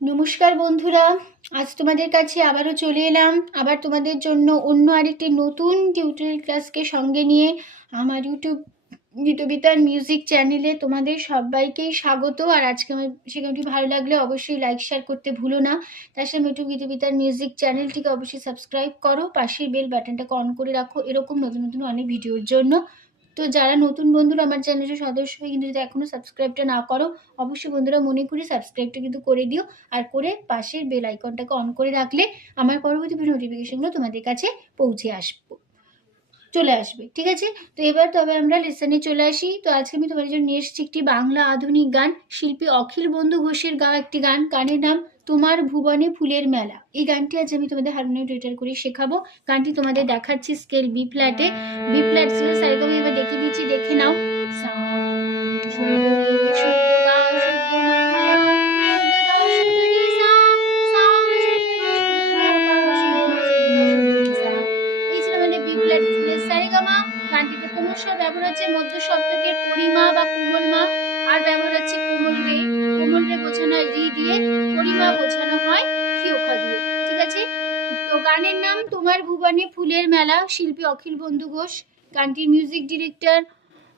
নমস্কার বন্ধুরা, আজ তোমাদের কাছে আবারও চলে এলাম আবার তোমাদের জন্য অন্য আরেকটি নতুন টিউটোরিয়াল ক্লাসকে সঙ্গে নিয়ে। আমার ইউটিউব গীতবিতার মিউজিক চ্যানেলে তোমাদের সবাইকেই স্বাগত। আর আজকে আমার সেখানটি ভালো লাগলে অবশ্যই লাইক শেয়ার করতে ভুলো না। তার সাথে ইউটিউব গীতবিতার মিউজিক চ্যানেলটিকে অবশ্যই সাবস্ক্রাইব করো, পাশের বেল বাটনটাকে অন করে রাখো এরকম নতুন নতুন অনেক ভিডিওর জন্য। তো যারা নতুন বন্ধুরা আমার চ্যানেলের সদস্য হয়ে কিন্তু যদি এখনও সাবস্ক্রাইবটা না করো, অবশ্যই বন্ধুরা মনে করি সাবস্ক্রাইবটা কিন্তু করে দিও। আর করে পাশের বেল আইকনটাকে অন করে রাখলে আমার পরবর্তী ভিডিও নোটিফিকেশনগুলো তোমাদের কাছে চলে আসবে। ঠিক আছে, তো এবার তবে আমরা লেসনে চলে আসি। তো আজকে আমি তোমাদের জন্য নিয়ে এসেছি একটি বাংলা আধুনিক গান, শিল্পী অখিল বন্ধু ঘোষের গাওয়া একটি গান। গানের নাম তোমার ভুবনে ফুলের মেলা। এই গানটি আজ আমি তোমাদের হারমোনিয়াম টিউটর করে শেখাবো। গানটি তোমাদের দেখাচ্ছি স্কেল বি ফ্ল্যাটে। বি ফ্ল্যাট ছিল সারেগাম, আমি এবার দেখে দিচ্ছি, দেখে নাও। গানটিতে ক্রমশ ব্যবহার হচ্ছে মধ্য সপ্তকের পরিমা বা কোমল মা, আর ব্যবহার হচ্ছে কোমল রে। কোমল রে বোঝানো হয় রি দিয়ে, পরিমা বোঝানো হয় ক্ষিয়খা দিয়ে। ঠিক আছে, তো গানের নাম তোমার ভুবনে ফুলের মেলা, শিল্পী অখিল বন্ধু ঘোষ। গানটির মিউজিক ডিরেক্টর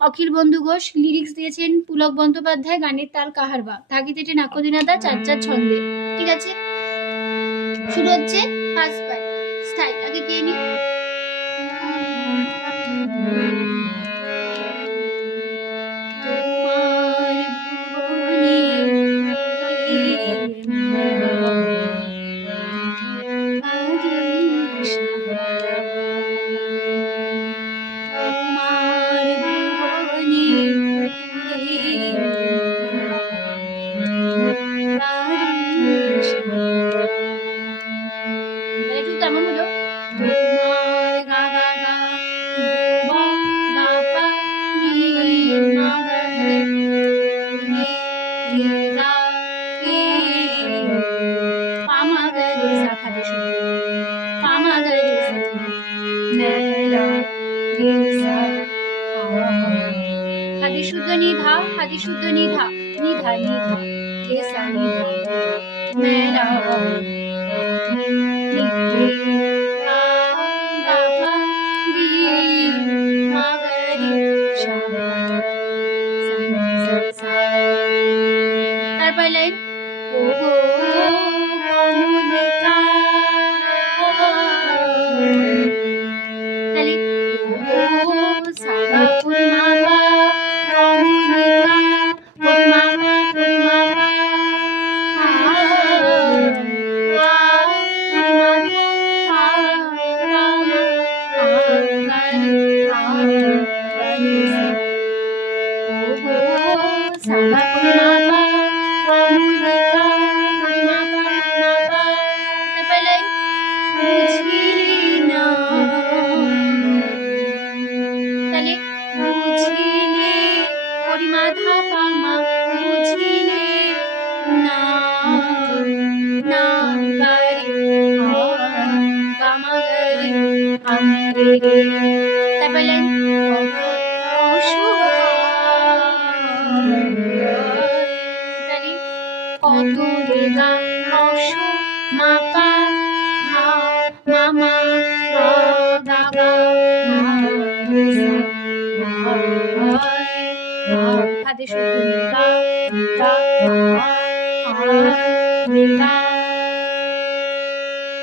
অখিল বন্ধু ঘোষ, লিরিক্স দিয়েছেন পুলক বন্দ্যোপাধ্যায়। গানের তাল কাহারবা, থাকিতেটে নাকদিনাদা, চার চার ছন্দে। ঠিক আছে, শুরু হচ্ছে ফার্স্ট পার্ট স্টাইল। আগে কে নি কেমন হলো? খাদি শুদ্ধ নিধা, খাদি শুদ্ধ Nida, Nida Nida racer Nida মেলা তারপর লাইন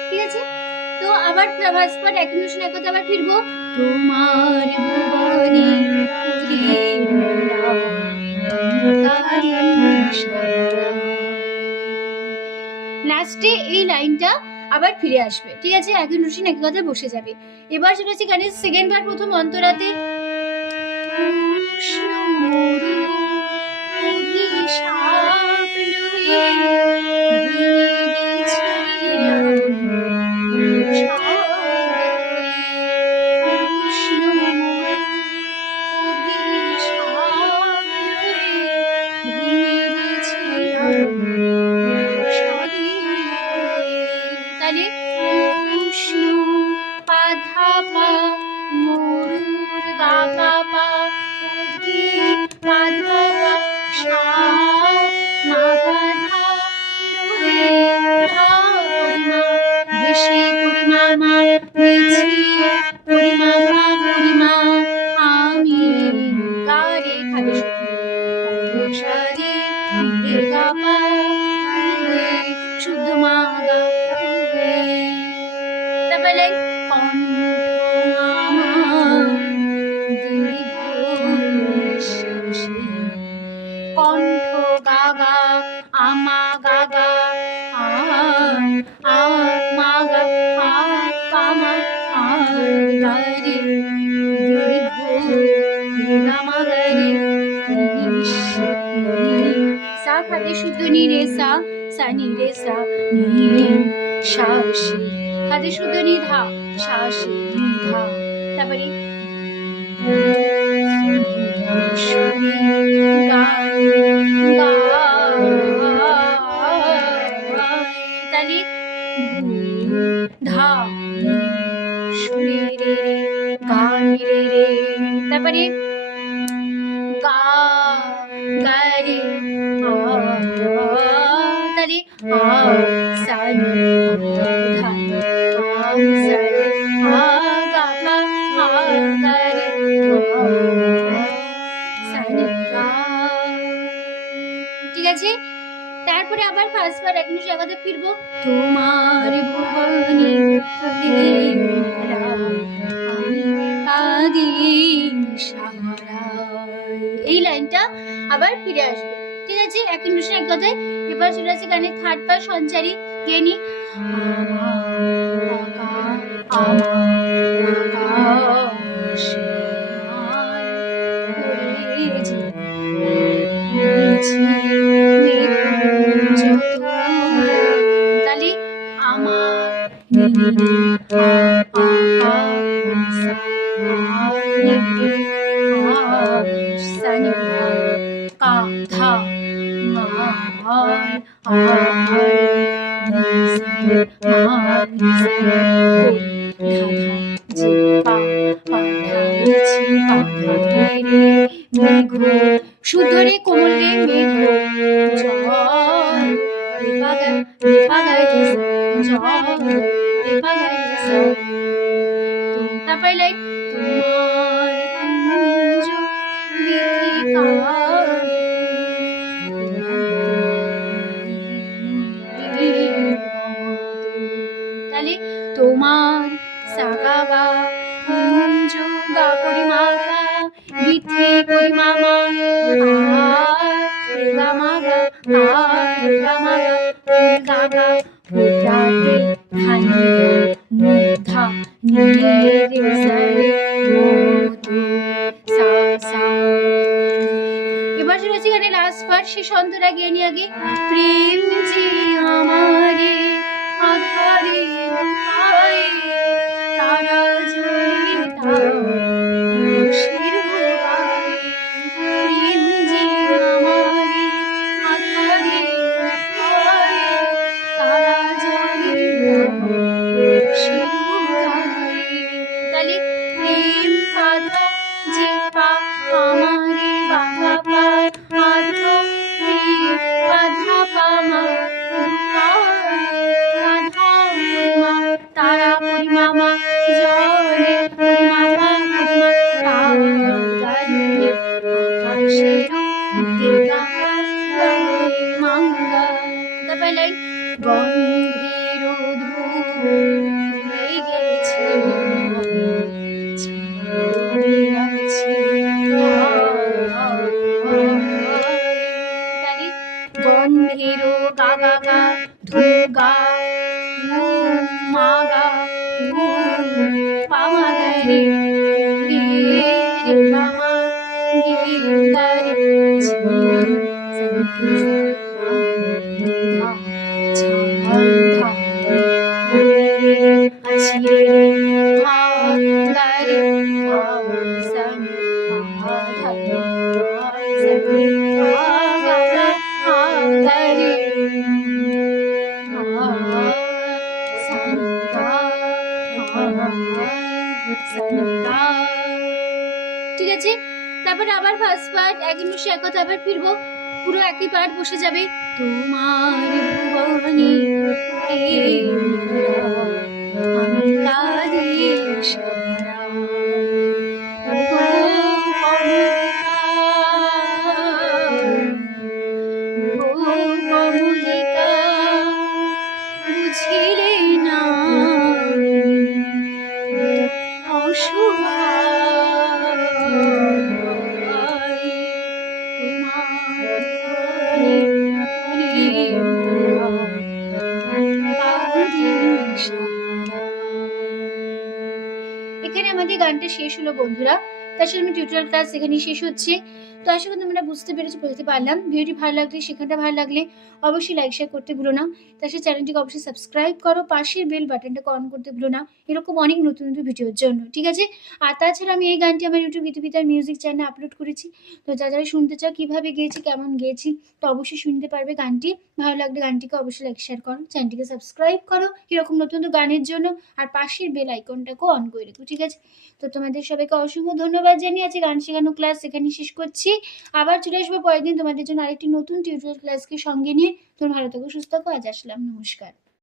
ঠিক আছে, তো আবার আবার ফিরবো। তোমার ভুবনে লাস্টে এই লাইনটা আবার ফিরে আসবে। ঠিক আছে, একই রুটিন একই কথায় বসে যাবে। এবার চলে আসছি গানের সেকেন্ড বার, প্রথম অন্তরাতে। রে গা পা রে শুদ্ধ মা গা রে। তারপরে লাইন কণ্ঠ আমার দীর্ঘশ্বাসী, কণ্ঠ গা গা আমা গা গা আ আ মা গা আ পা মা আ গা রে দীর্ঘ রে গা মা গা রে সা খাতে শুদ্ধ নি রে সা সা নি রে সা নি সা শি খাতে শুদ্ধ নি ধা সা শি নি ধা। তারপরে তালি ধা সুরে রে গা রে রে। তারপরে গা গা রে তালি আ সা নি ধা আ সা রে আ গা পা আ গা রে সা নি গা। ঠিক আছে, তারপরে আবার ফার্স্ট বার এক নিমিষে আগাতে ফিরবো। তোমার ভুবনে আমি কাঁদি সাহারায়, এই লাইনটা আবার ফিরে আসবে। ঠিক আছে, এক নিমিষে এক কথায়। এবার চলে আসছে গানের থার্ড পার্ট সঞ্চারী গিয়ে নি। তালি আমার শুদ্ধ রে কোমল রে মেঘ জল রে পাগা রে পাগাই জল রে পাগাই। তারপরে লাইক তোমার কুঞ্জ তাহলে তোমার সাগা কুঞ্জ গা করি মাগা বিথি করি মামা গা মাগা গা মাগা গা গা ফুটাতে ধানি মুগ্ধা নিয়ে রে সারে মধু সা সা। এবার শুনেছি গানে লাস্ট পার্ট সে সন্তরা গিয়ে নিয়ে আগে প্রেম যে আমারে আধারে লুকায়ে তারা জলে তার ভোগায়, প্রেম যে আমারে আধারে লুকায়ে তারা জলে ভোগায়। তাহলে প্রেম আধা যে পা আমারে বাধা পা আধা প্রেম বাধা পা মা রাধা মা তারা করি মামা জলে করি মামা আকাশের মাঙ্গা। তারপরে লাইন গন্ধের ধুয়ে গেছে গন্ধের গা গা গা ধুগা মাগা পামা রে রে পামা গে গা রে ঠিক আছে, তারপরে আবার ফার্স্ট পার্ট একই মিশে এক কথা আবার ফিরবো, পুরো একই পার্ট বসে যাবে। তোমার ভুবনে আমি কাঁদি সারা কমলিকা বুঝিলে না অসহায় তোমার এখানে আমাদের গানটা শেষ হলো বন্ধুরা। তার সাথে আমি টিউটোরিয়াল ক্লাস এখানেই শেষ হচ্ছে। তো আশা করি তোমরা বুঝতে পেরেছো, বলতে পারলাম। ভিডিওটি ভালো লাগলে, শেখাটা ভালো লাগলে অবশ্যই লাইক শেয়ার করতে ভুলো না। তার সাথে চ্যানেলটিকে অবশ্যই সাবস্ক্রাইব করো, পাশের বেল বাটনটাকে অন করতে ভুলো না, এরকম অনেক নতুন নতুন ভিডিওর জন্য, ঠিক আছে? আর তাছাড়া আমি এই গানটি আমার ইউটিউব গীতবিতার মিউজিক চ্যানেলে আপলোড করেছি। তো যারা যারা শুনতে চাও কীভাবে গেয়েছি, কেমন গেয়েছি, তো অবশ্যই শুনতে পারবে গানটি। ভালো লাগলে গানটিকে অবশ্যই লাইক শেয়ার করো, চ্যানেলটিকে সাবস্ক্রাইব করো এরকম নতুন নতুন গানের জন্য, আর পাশের বেল আইকনটাকেও অন করে রেখো, ঠিক আছে? তো তোমাদের সবাইকে অসংখ্য ধন্যবাদ জানিয়ে আজকে গান শেখানো ক্লাস এখানেই শেষ করছি। আবার চলে আসবো পরের দিন তোমাদের জন্য আরেকটি নতুন টিউটোরিয়াল ক্লাসকে সঙ্গে নিয়ে। তোমরা ভালো থাকো, সুস্থ থাকো। আজ আসলাম, নমস্কার।